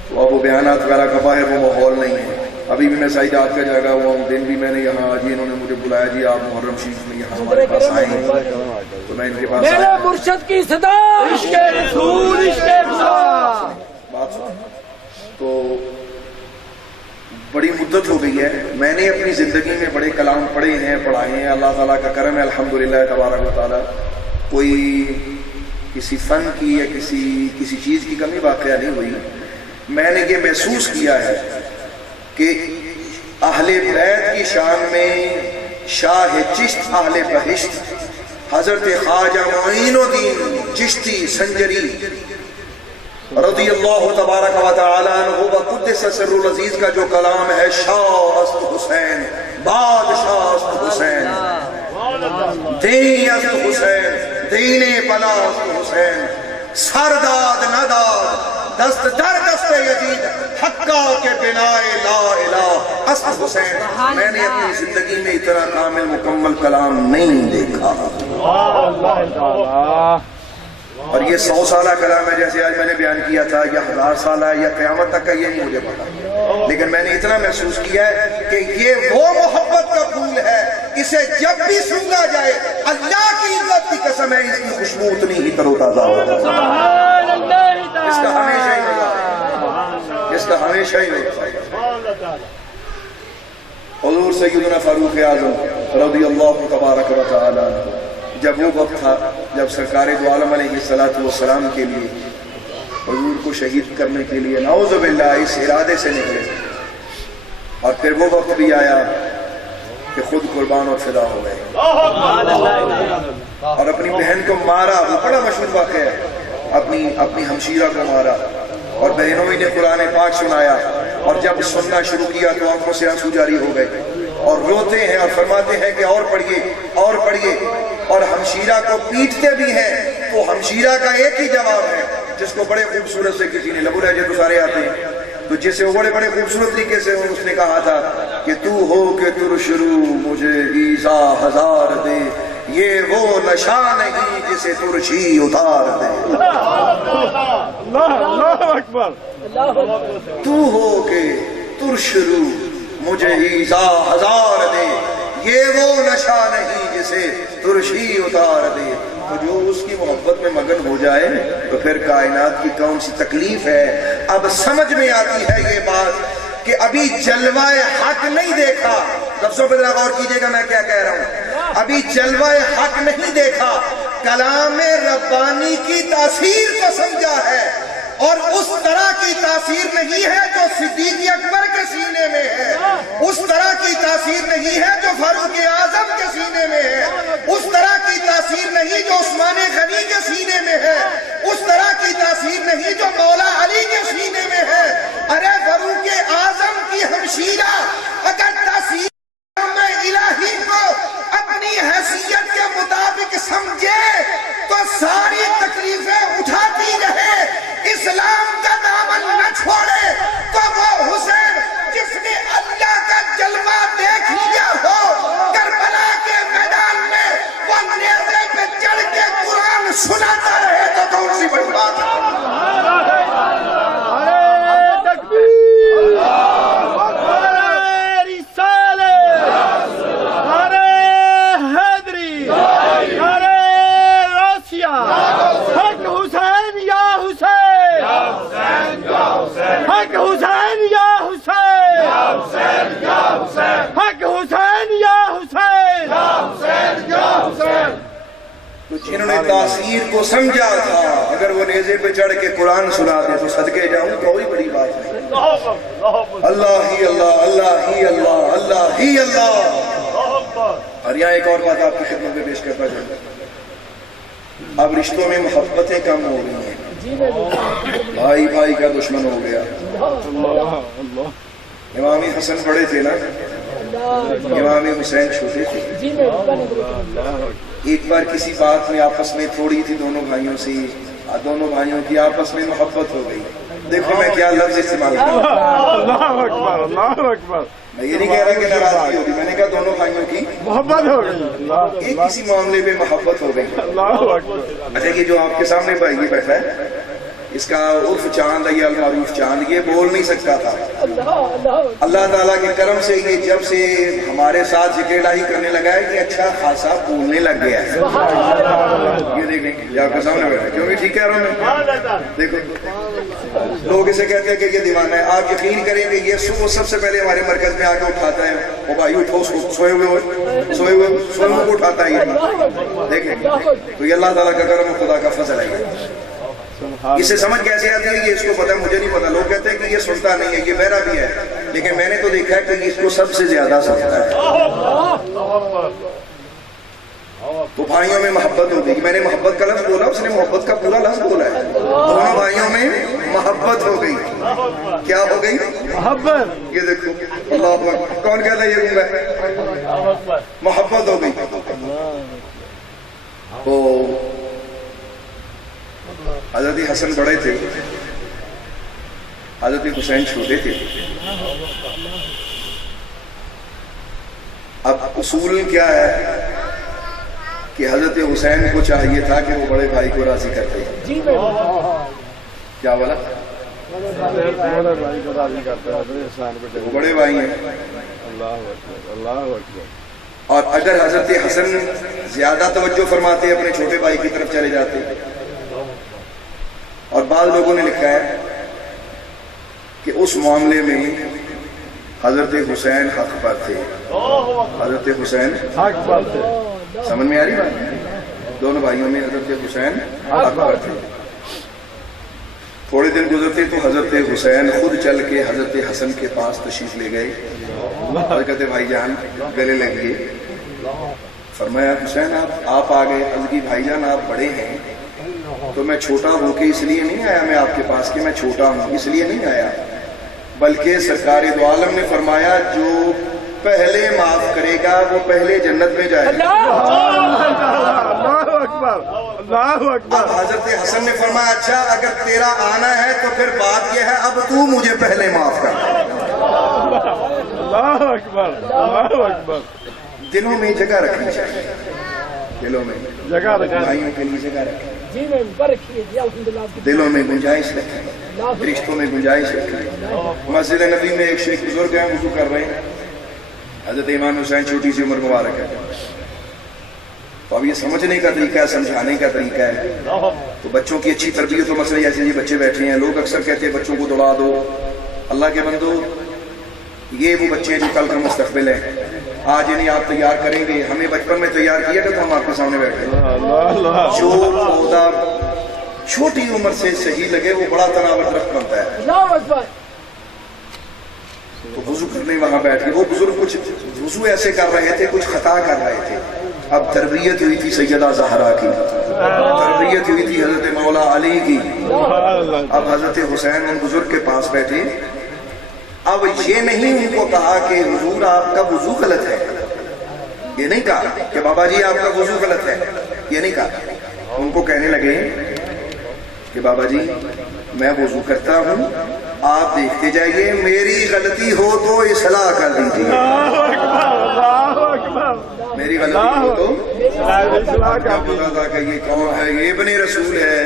تو اب وہ بیانات وغیرہ کا باہر وہ ماحول نہیں ہے۔ ابھی بھی میں صحیح رات کا جاگا ہوا ہوں، دن بھی میں نے یہاں آج انہوں نے مجھے بلایا جی آپ محرم شریف میں یہاں ہمارے پاس آئے ہیں، تو میں ان کے پاس میرے مرشد کی صدا، عشق رسول، عشق خدا۔ بات سن، تو بڑی مدت ہو گئی ہے، میں نے اپنی زندگی میں بڑے کلام پڑھے ہیں، پڑھائے ہیں، اللہ تعالیٰ کا کرم ہے الحمدللہ تبارک و تعالیٰ، کوئی کسی فن کی یا کسی چیز کی کمی واقعہ نہیں ہوئی۔ میں نے یہ محسوس کیا ہے کہ اہل بیت کی شان میں شاہ چشت اہل بہشت حضرت خواجہ معین الدین چشتی سنجری رضی اللہ تبارک و تعالی عنہ وقدس سر العزیز کا جو کلام ہے، شاہ است حسین، بادشاہ است حسین، دین است حسین، دین پلا است حسین، سرداد نداد دست در دست یزید حقا کے بنائے لا الہ است حسین۔ میں نے اپنی زندگی میں اتنا کامل مکمل کلام نہیں دیکھا۔ اور یہ 100 سالہ کلام ہے جیسے آج میں نے بیان کیا تھا، یا 1000 سالہ ہے یا قیامت تک کا، یہ نہیں مجھے پتا، لیکن میں نے اتنا محسوس کیا ہے کہ یہ وہ محبت کا پھول ہے، اسے جب بھی سونگا جائے اللہ کی عزت کی قسم ہے اس کی خوشبو اتنی ہی تر و تازہ ہوگی، اس کا ہمیشہ ہی ہوگا، اس کا ہمیشہ ہی ہوگا۔ حضور سیدنا فاروق اعظم رضی اللہ تبارک و تعالی جب وہ وقت تھا جب سرکار دو عالم علیہ السلام کے لیے حضور کو شہید کرنے کے لیے نعوذ باللہ اس ارادے سے نکلے، اور پھر وہ وقت بھی آیا کہ خود قربان اور فدا ہو گئے اور اپنی بہن کو مارا، وہ بڑا مشہور واقعہ ہے، اپنی ہمشیرہ کو مارا، اور بہنوں ہی نے قرآن پاک سنایا، اور جب سننا شروع کیا تو آنکھوں سے آنسو جاری ہو گئے اور روتے ہیں اور فرماتے ہیں کہ اور پڑھیے اور پڑھیے، اور ہمشیرہ کو پیٹتے بھی ہیں تو ہمشیرہ کا ایک ہی جواب ہے، جس کو بڑے خوبصورت سے کسی نے، لبو لہجے تو سارے آتے ہیں، تو جسے وہ بڑے خوبصورت طریقے سے اس نے کہا تھا کہ تو ہو کہ ترش رو مجھے ایزا ہزار دے، یہ وہ نشہ نہیں جسے ترشی اتار دے، اللہ اکبر، تو ہو کہ ترش رو مجھے ایزا ہزار دے، یہ وہ نشہ نہیں جسے ترشی اتار دے۔ تو جو اس کی محبت میں مگن ہو جائے تو پھر کائنات کی کون سی تکلیف ہے۔ اب سمجھ میں آتی ہے یہ بات کہ ابھی جلوہ حق نہیں دیکھا، لفظوں پہ ذرا غور کیجئے گا میں کیا کہہ رہا ہوں، ابھی جلوہ حق نہیں دیکھا، کلام ربانی کی تاثیر کو سمجھا ہے، اور اس طرح کی تاثیر نہیں ہے جو صدیق اکبر کے سینے میں ہے، اس طرح کی تاثیر نہیں ہے جو فاروق اعظم کے سینے میں ہے، اس طرح کی تاثیر نہیں جو عثمان غنی کے سینے میں ہے، اس طرح کی تاثیر نہیں جو مولا علی کے سینے میں ہے۔ ارے فاروق اعظم کی ہمشیرہ اگر تاثیر الہی کو اپنی حیثیت کے مطابق سمجھے تو ساری تکلیفیں اٹھاتی رہے، اسلام کا دامن نہ چھوڑے، تو وہ حسین جس نے اللہ کا جلوہ دیکھ لیا ہو کربلا کے میدان میں، وہ نیزے پہ چڑھ کے قرآن سناتا رہے تو کون سی بڑی بات ہے۔ جنہوں نے تاثیر کو سمجھا تھا اگر وہ نیزے پہ چڑھ کے قرآن سنا دے تو صدقے جاؤں، کوئی بڑی بات نہیں۔ اللہ ہی اللہ، اللہ ہی اللہ، اللہ ہی اللہ۔ اور یہاں ایک اور بات آپ کی خدمت میں پیش کرتا جاؤں، اب رشتوں میں محبتیں کم ہو گئی ہیں، بھائی بھائی کا دشمن ہو گیا۔ امام حسن بڑے تھے نا، امام حسین چھوٹے تھے، ایک بار کسی بات میں آپس میں تھوڑی تھی دونوں بھائیوں سے، دونوں بھائیوں کی آپس میں محبت ہو گئی۔ دیکھو میں کیا لفظ استعمال کروں، اللہ اکبر، اللہ اکبر، میں یہ نہیں کہہ رہا کہ ناراضگی ہوگی، میں نے کہا دونوں بھائیوں کی محبت ہو گئی، ایک کسی معاملے میں محبت ہو گئی۔ اللہ اکبر۔ اچھا یہ جو آپ کے سامنے بھائی یہ بیٹھا ہے، اس کا عرف چاند ہے، یہ المعروف چاند، یہ بول نہیں سکتا تھا۔ اللہ تعالیٰ کے کرم سے یہ جب سے ہمارے ساتھ ذکر الہی کرنے لگا ہے کہ اچھا خاصا بولنے لگ گیا ہے۔ یہ دیکھیں یہ آپ کے سامنے بیٹھا ہے، کیوں بھی ٹھیک کہہ رہا ہوں میں؟ دیکھو لوگ اسے کہتے ہیں کہ یہ دیوانہ ہے، آپ یقین کریں کہ یہ صبح سب سے پہلے ہمارے مرکز میں آ کے اٹھاتا ہے، وہ بھائی اٹھو، سوئے ہوئے کو اٹھاتا ہے یہ۔ دیکھیں تو یہ اللہ تعالیٰ کا کرم و خدا کا فضل ہے۔ اسے سمجھ کیسے آتی ہے یہ اس کو پتا ہے، مجھے نہیں پتا۔ لوگ کہتے ہیں کہ یہ سنتا نہیں ہے، یہ بہرا بھی ہے، لیکن میں نے تو دیکھا ہے کہ اس کو سب سے زیادہ سنتا ہے۔ تو بھائیوں میں محبت ہو گئی، میں نے محبت کا لفظ بولا، اس نے محبت کا پورا لفظ بولا ہے۔ دونوں بھائیوں میں محبت ہو گئی، کیا ہو گئی؟ محبت۔ یہ دیکھو اللہ اکبر، کون کہتا ہے یہ ہے؟ محبت ہو گئی۔ تو حضرت حسن بڑے تھے، حضرت حسین چھوٹے تھے۔ اب اصول کیا ہے کہ حضرت حسین کو چاہیے تھا کہ وہ بڑے بھائی کو راضی کرتے. کیا بولا؟ بڑے بھائی کو راضی کرتے ہیں حضرت حسین کو. وہ بڑے بھائی ہیں. اللہ اکبر اللہ اکبر. اور اگر حضرت حسن زیادہ توجہ فرماتے اپنے چھوٹے بھائی کی طرف چلے جاتے. اور بعض لوگوں نے لکھا ہے کہ اس معاملے میں حضرت حسین حق پر تھے. حضرت حسین حق پر تھے. سمجھ میں آ رہی بات؟ دونوں بھائیوں میں حضرت حسین حق پر تھے. تھوڑے دن گزرتے تو حضرت حسین خود چل کے حضرت حسن کے پاس تشریف لے گئے. حضرت بھائی جان گلے لگے. فرمایا حسین آپ آ گئے. عرض کی بھائی جان آپ بڑے ہیں تو میں چھوٹا ہو کے اس لیے نہیں آیا میں آپ کے پاس کہ میں چھوٹا ہوں اس لیے نہیں آیا، بلکہ سرکار دو عالم نے فرمایا جو پہلے معاف کرے گا وہ پہلے جنت میں جائے گا. اللہ اکبر اللہ اکبر. اب حضرت حسن نے فرمایا اچھا اگر تیرا آنا ہے تو پھر بات یہ ہے اب تو مجھے پہلے معاف کر. اللہ اکبر اللہ اکبر. دلوں میں جگہ رکھنی چاہیے. دلوں میں جگہ رکھیں. بھائیوں کے لیے جگہ رکھیں. دلوں میں گنجائش رکھیں. رشتوں میں گنجائش رکھیں. مسجد نبی میں ایک شیخ بزرگ ہیں وضو کر رہے ہیں. حضرت امام حسین چھوٹی سی عمر مبارک ہے. تو اب یہ سمجھنے کا طریقہ ہے سمجھانے کا طریقہ ہے. تو بچوں کی اچھی تربیت و مسئلہ ایسے یہ بچے بیٹھے ہیں. لوگ اکثر کہتے ہیں بچوں کو دوڑا دو. اللہ کے بندو یہ وہ بچے ہیں جو کل کا مستقبل ہے. آج انہیں آپ تیار کریں گے. ہمیں بچپن میں تیار کیا تھا تو ہم آپ کے سامنے بیٹھے. جو پودا چھوٹی عمر سے صحیح لگے وہ بڑا تناور درخت بنتا ہے. تو وضو کرنے وہاں بیٹھ کے وہ بزرگ کچھ وضو ایسے کر رہے تھے کچھ خطا کر رہے تھے. اب تربیت ہوئی تھی سیدہ زہرا کی. تربیت ہوئی تھی حضرت مولا علی کی. اب حضرت حسین ان بزرگ کے پاس بیٹھے. اب یہ نہیں ان کو کہا کہ حضور آپ کا وضو غلط ہے. یہ نہیں کہا کہ بابا جی آپ کا وضو غلط ہے. یہ نہیں کہا. ان کو کہنے لگے کہ بابا جی میں وضو کرتا ہوں آپ دیکھتے جائیے میری غلطی ہو تو اصلاح کر دیجیے. میری غلطی ہو تو اصلاح کر دیجیے. کہ یہ کون ہے؟ یہ ابن رسول ہے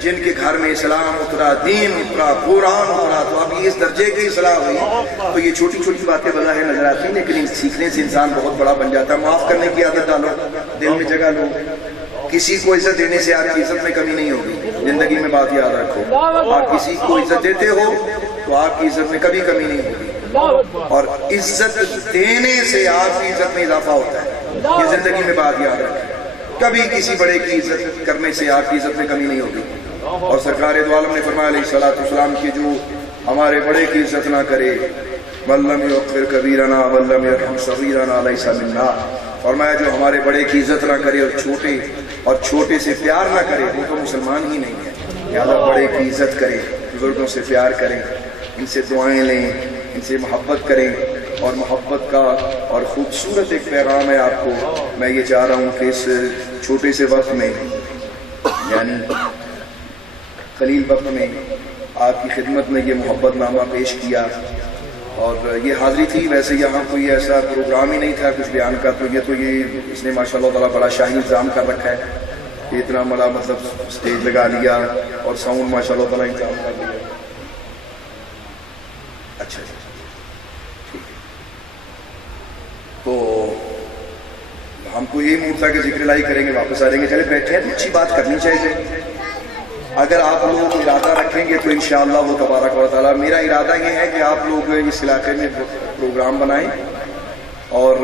جن کے گھر میں اسلام اترا دین اترا قرآن اترا. تو اب یہ اس درجے کی اصلاح ہوئی. تو یہ چھوٹی چھوٹی باتیں بظاہر نظر آتی ہیں لیکن ان سیکھنے سے انسان بہت بڑا بن جاتا ہے. معاف کرنے کی عادت ڈالو. دل میں جگہ لو. کسی کو عزت دینے سے آپ کی عزت میں کمی نہیں ہوگی. زندگی میں بات یاد رکھو. آپ کسی کو عزت دیتے ہو تو آپ کی عزت میں کبھی کمی نہیں ہوگی. اور عزت دینے سے آپ کی عزت میں اضافہ ہوتا ہے. یہ زندگی میں بات یاد رکھیں. کبھی کسی بڑے کی عزت کرنے سے آپ کی عزت میں کمی نہیں ہوگی. اور سرکار دو عالم نے فرمایا علیہ الصلوۃ والسلام کہ جو ہمارے بڑے کی عزت نہ کرے وَلَّمْ يُوَقِّرْ كَبِيرَنَا وَلَّمْ يَرْحَمْ صَغِيرَنَا لَيْسَ مِنَّا. فرمایا جو ہمارے بڑے کی عزت نہ کرے اور چھوٹے سے پیار نہ کرے وہ تو مسلمان ہی نہیں ہے. لہٰذا بڑے کی عزت کریں. بزرگوں سے پیار کریں. ان سے دعائیں لیں. ان سے محبت کریں. اور محبت کا اور خوبصورت ایک پیغام ہے آپ کو. میں یہ چاہ رہا ہوں کہ اس چھوٹے سے وقت میں یعنی قلیل وقت میں آپ کی خدمت میں یہ محبت نامہ پیش کیا. اور یہ حاضری تھی. ویسے یہاں کوئی ایسا پروگرام ہی نہیں تھا کچھ بیان کا. تو یہ اس نے ماشاء اللہ تعالیٰ بڑا شاہی انتظام کر رکھا ہے. اتنا بڑا مطلب اسٹیج لگا لیا اور ساؤنڈ ماشاء اللہ تعالیٰ انتظام کر لیا. اچھا ٹھیک ہے. تو ہم کو یہ موڈ تھا کہ ذکر الہی کریں گے واپس آ جائیں گے. چلے بیٹھے ہیں تو اچھی بات کرنی چاہیے. اگر آپ لوگ ارادہ رکھیں گے تو انشاءاللہ وہ تبارک و تعالیٰ. میرا ارادہ یہ ہے کہ آپ لوگ اس علاقے میں پروگرام بنائیں اور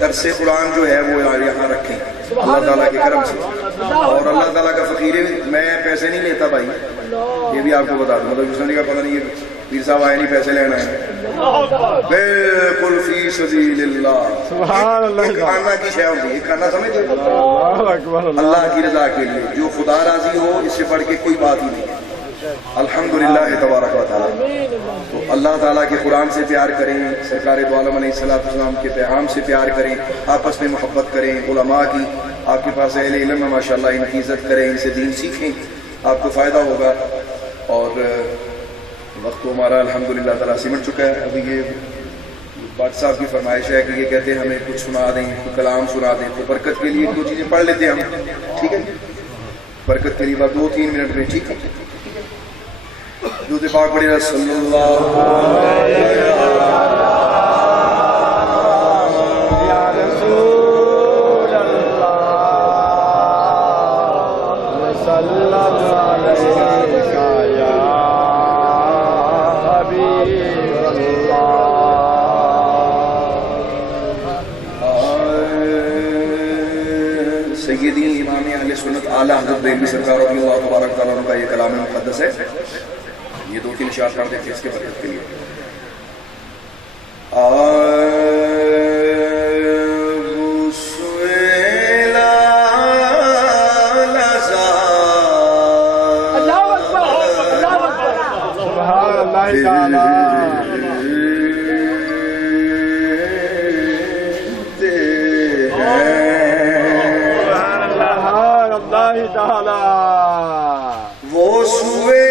درس قرآن جو ہے وہ یہاں رکھیں اللہ تعالیٰ کے کرم سے. اور اللہ تعالیٰ کا فقیر ہے. میں پیسے نہیں لیتا بھائی. یہ بھی آپ کو بتا دوں. مطلب دوسرے کا پتہ نہیں ہے پیر صاحب آئے نہیں پیسے لینا ہے. بالکل فی سبیل اللہ. سبحان اللہ. ایک کھانا کی شے ہوتی ہے. کھانا سمجھتے ہو اللہ کی رضا کے لیے. جو خدا راضی ہو اس سے بڑھ کے کوئی بات ہی نہیں ہے. الحمدللہ تبارک و تعالی. تو اللہ تعالیٰ کے قرآن سے پیار کریں. سرکار دو عالم علیہ السلام کے پیغام سے پیار کریں. آپس میں محبت کریں. علماء کی آپ کے پاس اہل علم ہے ماشاءاللہ ان کی عزت کریں. ان سے دین سیکھیں. آپ کو فائدہ ہوگا. اور وقت تو ہمارا الحمدللہ تعالیٰ سمٹ چکا ہے. ابھی یہ بٹ صاحب کی فرمائش ہے کہ یہ کہتے ہیں ہمیں کچھ سنا دیں، کوئی کلام سنا دیں، تو برکت کے لیے 2 چیزیں پڑھ لیتے ہیں ہم، ٹھیک ہے؟ برکت کے لیے بات 2-3 منٹ میں، ٹھیک ہے؟ درود پاک پڑھیے صلی اللہ سیدی امام اہل سنت اعلیٰ حضرت بریلوی سرکار رضی اللہ تبارک تعالیٰ عنہ کا یہ کلام مقدس ہے. یہ 2-3 اشعار پڑھ دیتے ہیں اس کے برکت کے لیے. وہ سوئے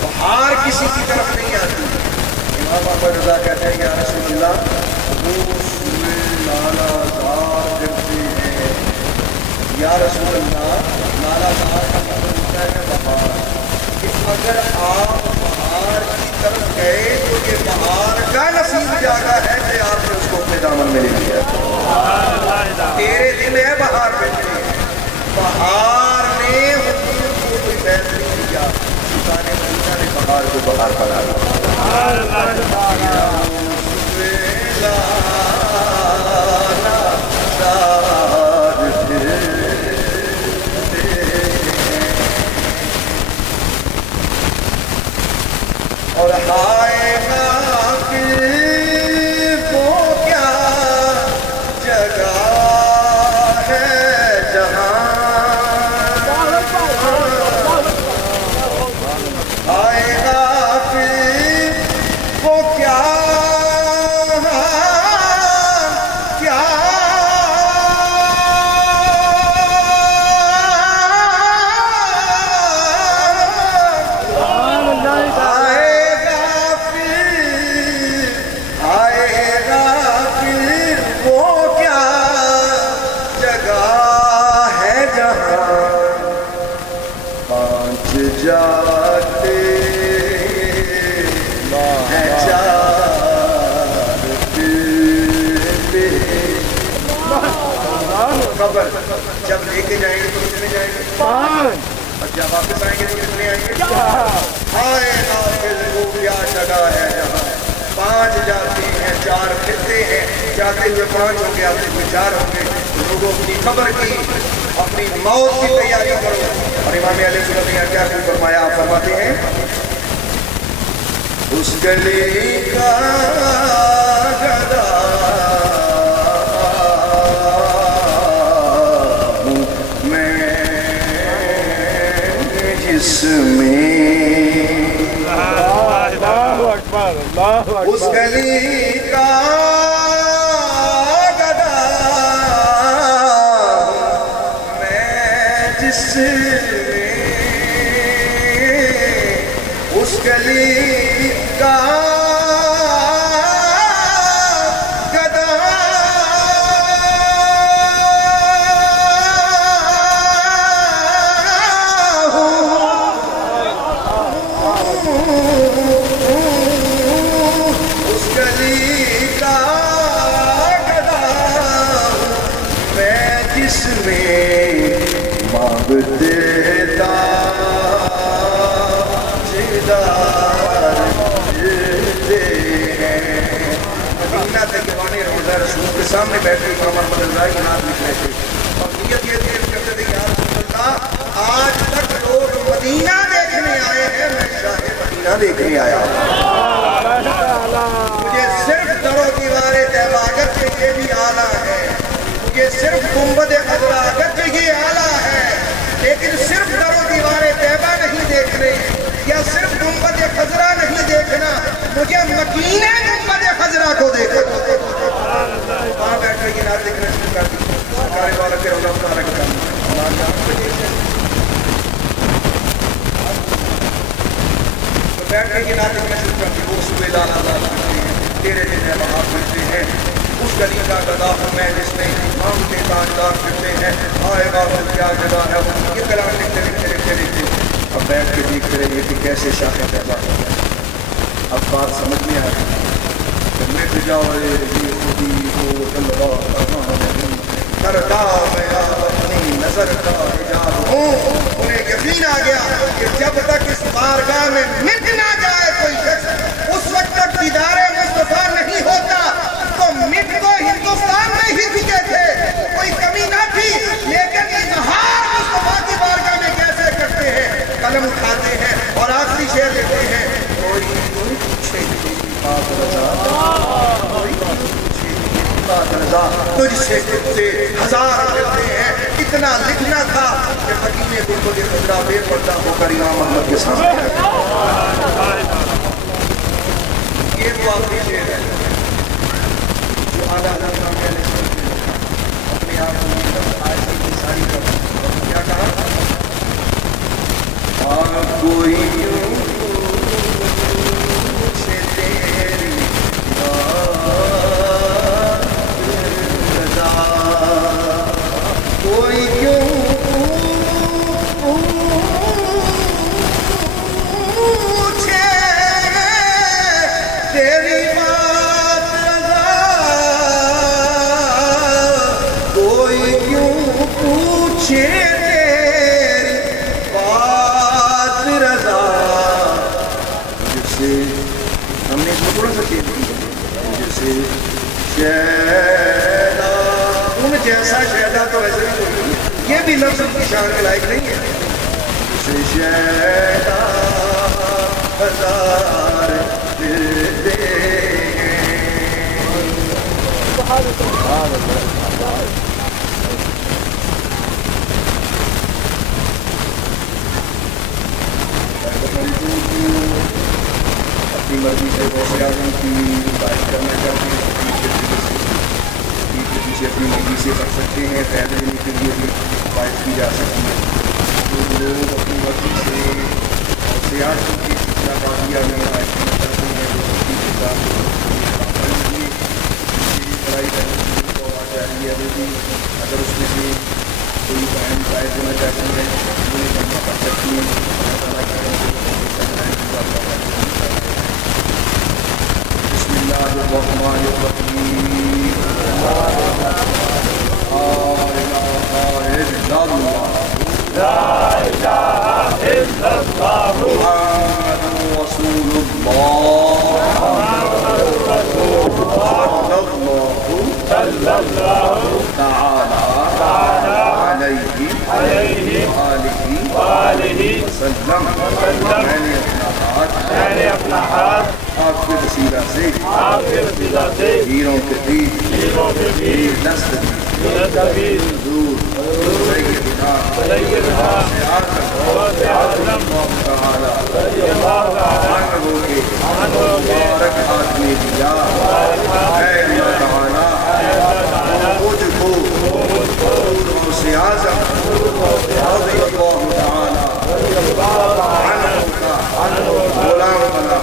بہار کسی کی طرف نہیں آتی. امام احمد رضا کہتے ہیں یا رسول اللہ وہ سوئے لالا زار کرتے ہیں. یا رسول اللہ لالا زار کا مطلب ہوتا ہے بہار. کہ اگر آپ بہار کی طرف گئے تو یہ بہار کا نصیب جاگا ہے کہ آپ نے اس کو اپنے دامن میں لے لیا. تیرے دل ہے بہار پہ بہار نے حکومت کو کوئی فیض نہیں کیا. سلطان مدینہ نے بہار کو بہار بنا اور ہائے غافل کو کیا جگہ ہے جہاں. ہائے غافل کو کیا کیا جاتے ہیں خبر جب لے کے جائیں گے تو کتنے جائیں گے 5 اور جب واپس آئیں گے تو کتنے آئیں گے 4. ہائے غافل کو کیا جگہ ہے جہاں 5 جاتے ہیں 4 پھرتے ہیں. جاتے ہوئے 5 ہوں گے آتے ہوئے 4 ہوں گے. لوگوں اپنی خبر کی اپنی موت کی تیاری کرو. اور امام اہل سنت نے کیا فرمایا؟ آپ فرماتے ہیں اس گلی کا گدا میں جس میں اس گلی کا گدا میں جس اس گلی کا گدا اس گلی کا گدا میں جس میں مانگتے مدینہ تک اللہ رسول کے سامنے بیٹھ کے امام احمد رضا کی نعت لکھ رہے تھے اور نیت یہ تھی کرتے تھے یا رسول اللہ آج تک لوگ مدینہ دیکھنے آئے ہیں میں شاہ مدینہ دیکھنے آیا مجھے صرف در و دیوار طیبہ اگرچہ یہ بھی اعلیٰ ہے مجھے صرف گنبد خضرا اگرچہ یہ اعلیٰ ہے لیکن صرف در و دیوار طیبہ نہیں دیکھنے یا صرف گنبد خضرا نہیں دیکھنا مجھے مکینہ گنبد خضرا کو دیکھنا وہاں بیٹھ کر یہ نعت دیکھنا شروع کر دی سرکار والا کے اللہ تعالیٰ کا تو بیٹھ کر یہ نعت دیکھنا شروع کر دی وہ صبح لالا لالا کرتے ہیں تیرے دن ہے وہاں پھرتے ہیں اس گلی کا گدا ہوں میں جس میں ہم کے تاجدار پھرتے ہیں آئے گا پھر کیا جگہ ہے یہ کلام لکھتے لکھتے لکھتے لکھتے اب بیٹھ کے دیکھتے رہیے کہ کیسے شاہ پیدا ہوتا ہے اب بات سمجھ میں آ رہی ہے مٹ جائے یہ خودی کو تلوار کرتا میں اپنی نظر کا حجاب ہوں انہیں یقین آ گیا کہ جب تک اس بارگاہ میں مٹ نہ جائے کوئی شخص اس وقت تک دیدار مصطفیٰ نہیں ہوتا تو مٹ کو ہندوستان میں ہی چکے تھے کوئی کمی نہ تھی لیکن اظہار مصطفیٰ کی بارگاہ میں کیسے کرتے ہیں قلم اٹھاتے ہیں اور آخری شعر لیتے ہیں کوئی پوچھے بات رضا تجھ سے کتے ہزار ملتے ہیں اتنا لکھنا تھا کہ مدینے گنبد خضرا بے پردہ ہو کر امام احمد کے سامنے یہ وہ آخری شعر ہے جو اعلیٰ حضرت اپنے آپ کو آیت کی ساری کر کیا کہا کوئی کیوں پوچھے تیری رضا کوئی کیوں پوچھے تیری بات رضا کوئی کیوں پوچھے ہم نے اس کو تھوڑا سا چیز جیسے شیدا ان جیسا شیدا تو ویسے بھی کوئی یہ بھی لفظ کی شان کے لائق نہیں ہے جیسے شیدا ہزار پھرتے اپنی مرضی سے غوث اعظم کی بات کرنا چاہتے ہیں پیچھے اپنی مرضی سے کر سکتے ہیں فیض لینے کے لیے بھی بات کی جا سکتی ہے جو لوگ اپنی مرضی سے غوث اعظم کی سلسلہ بازیہ میں بات کرنا چاہتے ہیں وہ اس کے ساتھ پڑھائی کرنے کو آ جا رہی ہے وہ بھی اگر اس میں سے کوئی بہن قائد ہونا چاہتے ہیں وہ کرنا پڑ سکتی ہیں اللہ تعالیٰ بسم اللہ الرحمن الرحیم لا الہ الا اللہ محمد رسول اللہ تعالی علیہ وآلہ وسلم میں نے اپنا ہاتھ آپ کے وسیلہ سے ہیروں کے پیر نسل حضور سیدنا عنہ کے مبارک ہاتھ میں دیا اے اللہ تعالیٰ مجھ کو غوث اعظم رضی اللہ تعالیٰ عنہ کا غلام بنا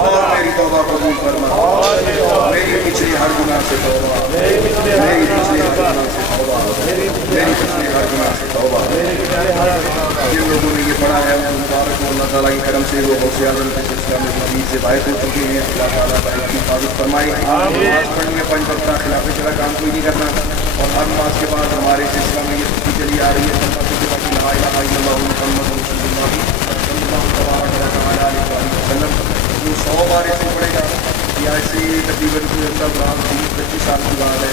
اور میری توبہ قبول فرما میری پچھلی ہر گناہ سے توبہ میری پچھلی ہر گناہ سے توبہ میری پچھلی ہر گناہ سے توبہ جن لوگوں نے یہ پڑھا ہے ان مبارک اللہ تعالیٰ کی کرم سے وہ غوث اعظم کے سلسلہ میں مزید سے باعث ہو چکے ہیں اللہ تعالیٰ باعث کی حفاظت فرمائے نماز پڑھنی ہے 5 وقتہ خلاف شرع کام کوئی نہیں کرنا اور ہر نماز کے بعد ہمارے سلسلہ میں یہ چھٹی چلی آ رہی ہے لا الہ الا اللہ محمد رسول اللہ صلی اللہ علیہ وسلم وہ 100 بار اسے پڑھے گا یہ آج سے تقریباً 20-25 سال کی بات ہے.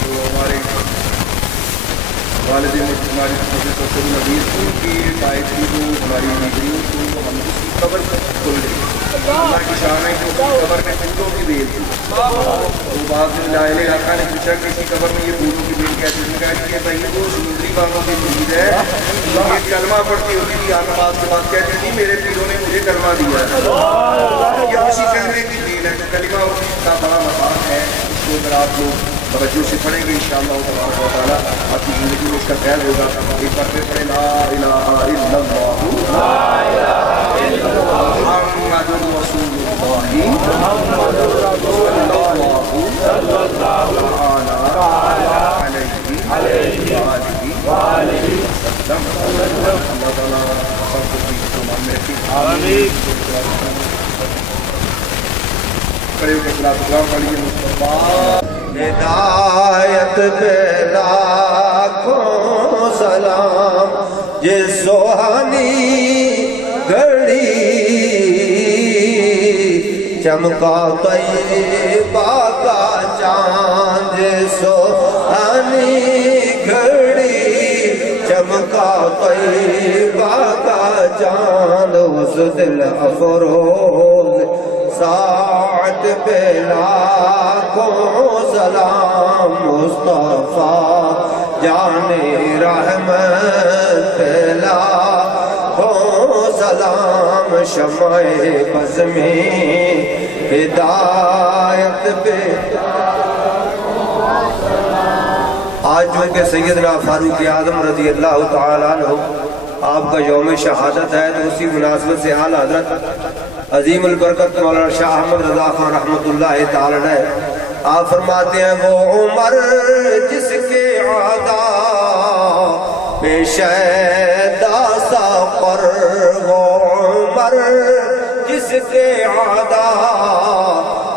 تو ہمارے والد ہماری پروفیسر نبیل ان کی بائک کی جو ہماری نگری تو ہم اس کی قبر کھول گئی. اللہ کی شان ہے کہ اس کی قبر میں پھولوں کی بیل تھی. تو بعد میں لائل آقا نے پوچھا کہ اسی قبر میں یہ پھولوں کی بیل کیسے نکلا کہ بھائی وہ سمندری والوں کی مرید ہے. یہ کلمہ پڑھتی ہوتی تھی نماز کے بعد کہتی تھی میرے پیروں نے مجھے کلمہ دیا ہے. یہ اسی کلمے کی بیل ہے. تو کلمہ کا بڑا مقام ہے. اس کو اگر آپ لوگ توجہ سے پڑھیں گے انشاءاللہ تبارک و تعالیٰ آپ کی زندگی میں اس کا خیال ہوگا. ایک بار پھر پڑھیں لا الہ الا اللہ محمد رسول اللہ صلی اللہ علیہ وسلم. اللہ تعالیٰ سب کو بھی ایمان میں رکھے. کھڑے ہو کے صلاۃ السلام پڑھیے. مصطفیٰ ہدایت پہ لاکھوں سلام جس سوہانی گھڑی چمکا طیبہ کا چاند. جس سوہانی گھڑی چمکا طیبہ کا چاند. اس دل افروز ساعت پہ لاکھوں سلام. مصطفیٰ جان رحمت پہ لاکھوں سلام. شمع بز میں ہدایت پہ آج چونکہ سیدنا فاروق اعظم رضی اللہ تعالیٰ عنہ آپ کا یوم شہادت ہے تو اسی مناسبت سے اعلیٰ حضرت عظیم البرکت مولانا شاہ احمد رضا خان رحمۃ اللہ تعالیٰ علیہ آپ فرماتے ہیں وہ عمر جس کے عادا بے شیدا سفر. وہ عمر جس کے عادا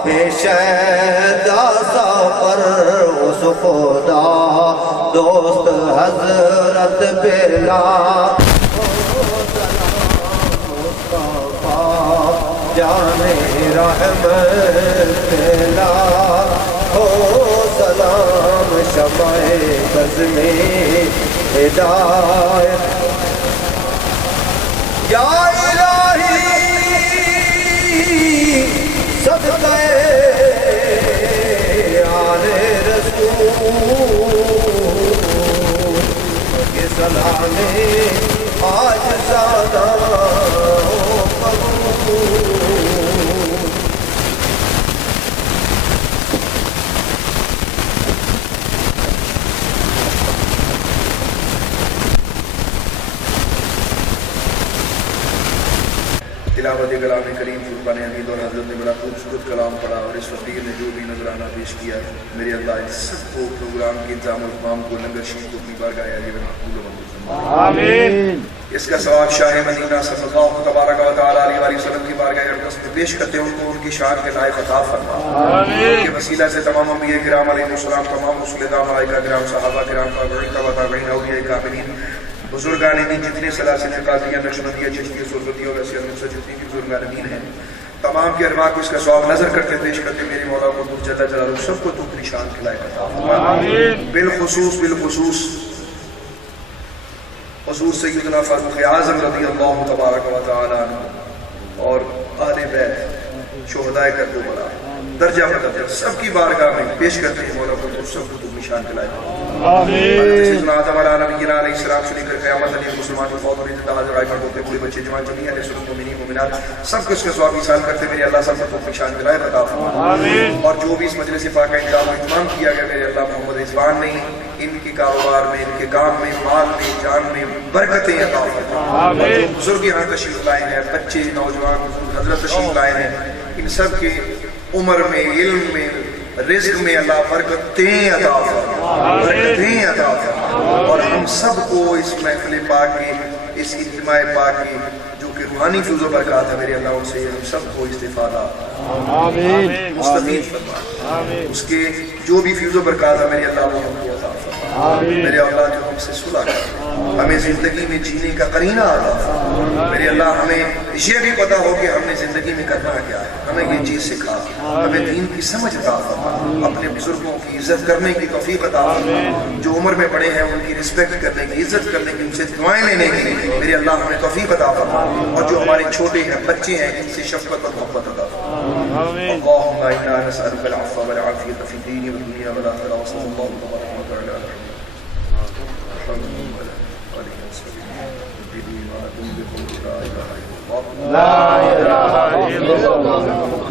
بے شیدا سفر. اس خدا دوست حضرت بلا جان رحمت لا ہو سلام. شمع بز میں ہدایت یا الہی صدقہ آل رسول کے سلانے آج زیادہ تلاوت کلام کریم فرقان حمید. اور حضرت نے بڑا خوبصورت کلام پڑھا اور اس فقیر نے جو بھی نظرانہ پیش کیا میرے اللہ ان سب کو پروگرام کے انتظام الفام کو لنگر شریف کو اپنی بارگاہ عالیہ میں قبول و منظور فرمائے. آمین. اس کا ثواب شاہ مدینہ صلی اللہ تبارک و تعالیٰ علیہ وسلم کی بارگاہ اقدس میں پیش کرتے ہیں. ان کو ان کی شان کے لائق عطا فرما. آمین. کے وسیلہ سے تمام انبیاء کرام علیہ السلام, تمام رسول کرام, ملائکہ کرام, صحابہ کرام, تابعین و تابعین, اولیاء کاملین, بزرگان دین, جتنے سلاسل قادریہ, نقشبندیہ, چشتیہ, سربتیہ اور وسیع سے جتنی بھی بزرگان دین ہیں تمام کے ارواح کو اس کا ثواب نظر کرتے پیش کرتے میرے مولا کو جل جلالہ سب کو تو اپنی شان کے لائق عطا فرما. بالخصوص حضور سیدنا فاروق اعظم رضی اللہ تبارک و تعالی عنہ اور اہل بیت شہدائے کربلا درجہ بدرجہ سب کی بارگاہ میں پیش کرتے ہیں مولا کو سب کو تو اپنی شان کے لائق. آمین. سیدنا آدم علیہ نبینا علیہ السلام سے لے کر قیامت علیہ مسلمان کو فوت ہونے تک حاضر آئے ہوتے بوڑھے بچے جوان جنی علیہ السلام مومنین مومنات سب کو اس کا ثواب ایصال کرتے میرے اللہ سب کو اپنی شان کے لائق عطا فرما. آمین. اور جو بھی اس مجلس پاک کا انتظام و اہتمام کیا گیا میرے اللہ محمد رضوان نے ان کے کاروبار میں, ان کے کام میں, مال میں, جان میں برکتیں عطا فرما. آمین. بزرگ یہاں تشریف لائے ہیں, بچے, نوجوان, حضرت تشریف لائے ہیں, ان سب کے عمر میں, علم میں, رزق میں اللہ برکتیں عطا فرما, برکتیں عطا فرما. اور ہم سب کو اس محفل پاک کی, اس اجتماع پاک کی جو کہ روحانی فیض و برکات ہے میرے اللہ ان سے ہم سب کو استفادہ مستفید فرما. اس کے جو بھی فیض و برکات ہے میرے اللہ وہ ہم کو عطا فرما. میرے اللہ جو ہم سے صلح کر ہمیں زندگی میں جینے کا قرینہ عطا فرما میرے اللہ ہمیں یہ بھی پتا ہو کہ ہم نے زندگی میں کرنا کیا ہے ہمیں یہ چیز سکھا ہمیں دین کی سمجھ عطا فرما اپنے بزرگوں کی عزت کرنے کی توفیق عطا فرما جو عمر میں بڑے ہیں ان کی رسپیکٹ کرنے کی عزت کرنے کی ان سے دعائیں لینے کی میرے اللہ ہمیں توفیق عطا فرما اور جو ہمارے چھوٹے ہیں بچے ہیں ان سے شفقت اور محبت عطا فرما اللهم انا نسألك العفو والعافية في الدين والدنيا والآخرة وصلى الله تبارك وتعالى على محمد وعلى آله وصحبه لا إله إلا الله لا إله إلا الله